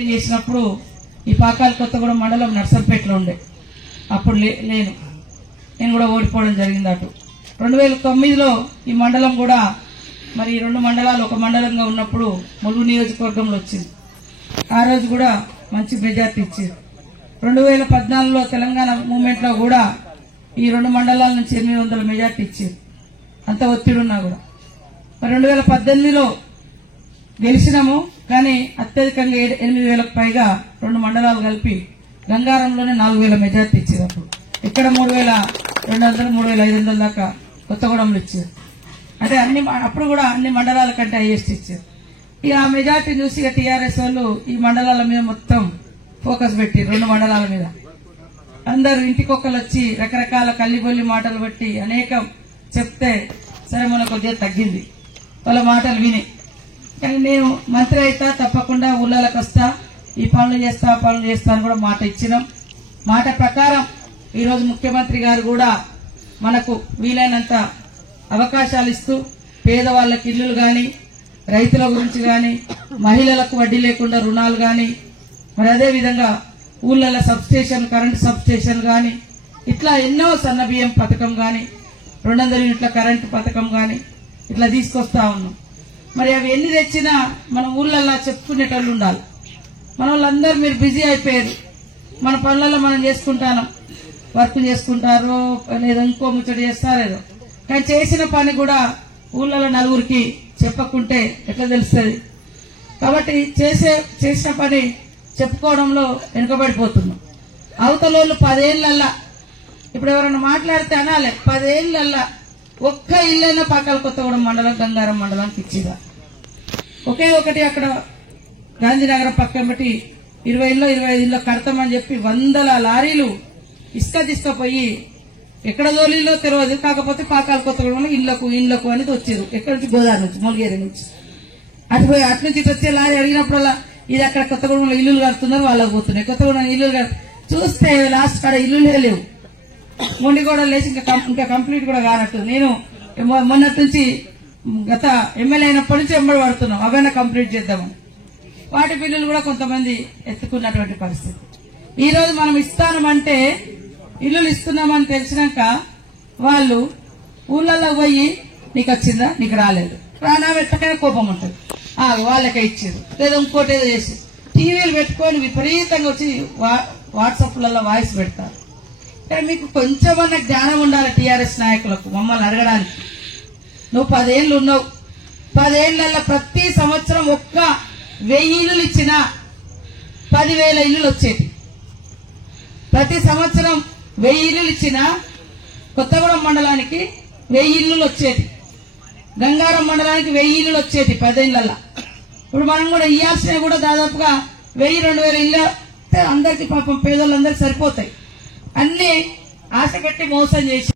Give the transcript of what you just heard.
పోటీ చేసినప్పుడు ఈ పాకాల కొత్తగూడెం మండలం నర్సంపేటలో ఉండే. అప్పుడు నేను కూడా ఓడిపోవడం జరిగింది. అటు 2009లో ఈ మండలం కూడా మరి 2 మండలాలు ఒక మండలంగా ఉన్నప్పుడు ములుగు నియోజకవర్గంలో వచ్చింది. ఆ రోజు కూడా మంచి మెజార్టీ ఇచ్చింది. 2014లో తెలంగాణ మూవ్మెంట్ లో కూడా ఈ 2 మండలాల నుంచి 800 మెజార్టీ ఇచ్చింది. అంత ఒత్తిడి ఉన్నా కూడా మరి 2018లో గెలిచినాము. కానీ అత్యధికంగా 8,000కు పైగా 2 మండలాలు కలిపి గంగారంలోనే 4,000 మెజార్టీ ఇచ్చారు. అప్పుడు ఇక్కడ 3,200 3,500 దాకా కొత్తగూడెంలో ఇచ్చారు. అంటే అప్పుడు కూడా అన్ని మండలాల కంటే హైయెస్ట్ ఇచ్చారు. ఇక ఆ మెజార్టీ చూసి ఇక టీఆర్ఎస్ వాళ్ళు ఈ మండలాల మీద మొత్తం ఫోకస్ పెట్టి 2 మండలాల మీద అందరూ ఇంటికొక్కలు వచ్చి రకరకాల కల్లిబొల్లి మాటలు పెట్టి అనేకం చెప్తే సరే మనకు కొద్దిగా తగ్గింది వాళ్ళ మాటలు విని. కానీ నేను మంత్రి అయితే తప్పకుండా ఊళ్ళకి వస్తా, ఈ పనులు చేస్తా ఆ పనులు చేస్తా అని కూడా మాట ఇచ్చినాం. మాట ప్రకారం ఈరోజు ముఖ్యమంత్రి గారు కూడా మనకు వీలైనంత అవకాశాలు ఇస్తూ పేదవాళ్లకు ఇల్లులు గాని, రైతుల గురించి గాని, మహిళలకు వడ్డీ లేకుండా రుణాలు గాని, మరి అదే విధంగా ఊళ్ళలో సబ్స్టేషన్ కరెంటు సబ్స్టేషన్ గాని, ఇట్లా ఎన్నో సన్న బియ్యం పథకం గాని, 200 యూనిట్ల కరెంటు పథకం గాని ఇట్లా తీసుకొస్తా ఉన్నాం. మరి అవి ఎన్ని తెచ్చినా మన ఊళ్ళల్లో చెప్పుకునేటోళ్ళు ఉండాలి. మన వాళ్ళందరూ మీరు బిజీ అయిపోయారు, మన పనులలో మనం చేసుకుంటాను, వర్క్ చేసుకుంటారో లేదో ఇంకో ముచ్చట చేస్తారేదో. కానీ చేసిన పని కూడా ఊళ్ళలో నలుగురికి చెప్పకుంటే ఎట్లా తెలుస్తుంది? కాబట్టి చేసిన పని చెప్పుకోవడంలో వెనుకబడిపోతున్నాం. అవతలోళ్ళు 10 ఏళ్లల్లా ఇప్పుడు ఎవరైనా మాట్లాడితే అనాలి 10 ఏళ్లల్లా ఒక్క ఇల్లైనా పాకాల కొత్తగూడెం మండలం గంగారం మండలానికి ఇచ్చిదా? ఒకే ఒకటి అక్కడ గాంధీనగరం పక్కన పెట్టి 20 ఇళ్ళు 25 ఇళ్ళు కడతామని చెప్పి 100 లారీలు ఇసుక తీసుకుపోయి ఎక్కడ దోలిలో తెలియదు. కాకపోతే పాకాల కొత్తగూడెంలో ఇళ్లకు అనేది వచ్చారు. ఎక్కడి నుంచి? గోదావరి నుంచి, మొలగేరి నుంచి. అటు పోయి అటు నుంచి ఇటు వచ్చే లారీ అడిగినప్పుడల్లా ఇది అక్కడ కొత్తగూడెంలో ఇల్లులు కడుతున్నారు, వాళ్ళకి పోతున్నాయి. కొత్తగూడెం ఇల్లులు చూస్తే లాస్ట్ కాడ ఇల్లులే లేవు. మొండి కూడా లేచి ఇంకా కంప్లీట్ కూడా కానట్టు. నేను మొన్నటి నుంచి గత ఎమ్మెల్యే అయినప్పటి నుంచి ఎంబడి పడుతున్నాం అవైనా కంప్లీట్ చేద్దామని. వాటి బిల్లులు కూడా కొంతమంది ఎత్తుకున్నటువంటి పరిస్థితి. ఈ రోజు మనం ఇస్తామంటే ఇల్లులు ఇస్తున్నామని తెలిసినాక వాళ్ళు ఊళ్ళల్లో పోయి నీకు వచ్చిందా, నీకు రాలేదు, రానా పెట్టకనే కోపం ఉంటుంది. వాళ్ళకే ఇచ్చారు లేదా ఇంకోటి ఏదో చేసి టీవీలు పెట్టుకొని విపరీతంగా వచ్చి వాట్సాప్లలో వాయిస్ పెడతారు. కానీ మీకు కొంచెమన్నా జ్ఞానం ఉండాలి టీఆర్ఎస్ నాయకులకు మమ్మల్ని అడగడానికి. నువ్వు 10 ఏళ్ళు ఉన్నావు, 10 ఏళ్లలో ప్రతి సంవత్సరం 1,000 ఇల్లులు ఇచ్చినా 10,000 ఇల్లులు వచ్చేది. ప్రతి సంవత్సరం 1,000 ఇల్లులు ఇచ్చినా కొత్తగూడెం మండలానికి 1,000 ఇల్లులు వచ్చేది, గంగారం మండలానికి 1,000 ఇల్లులు వచ్చేది 10 ఏళ్లలో. ఇప్పుడు మనం కూడా ఇయ్యాల్సినవి కూడా దాదాపుగా 1,000-2,000 ఇల్లు అందరికి పాపం పేదోళ్ళందరికీ సరిపోతాయి. అన్ని ఆశ పెట్టి మోసం చేసి